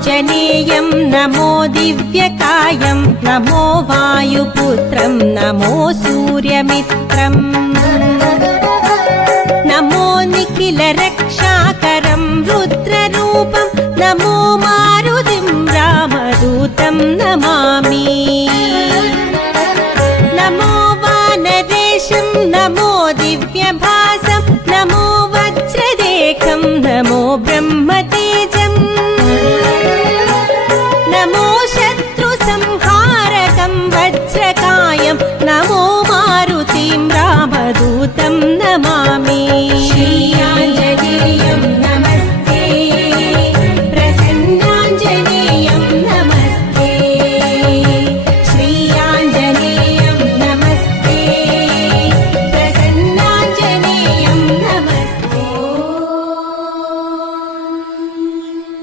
आञ्जनेयं नमो दिव्यकायं नमो वायुपुत्रं नमो सूर्यमित्रम् नमो निखिलरक्षाकरं रुद्ररूपं नमो मारुतिं रामदूतं Namami नमो वानरेशं नमो दिव्यभा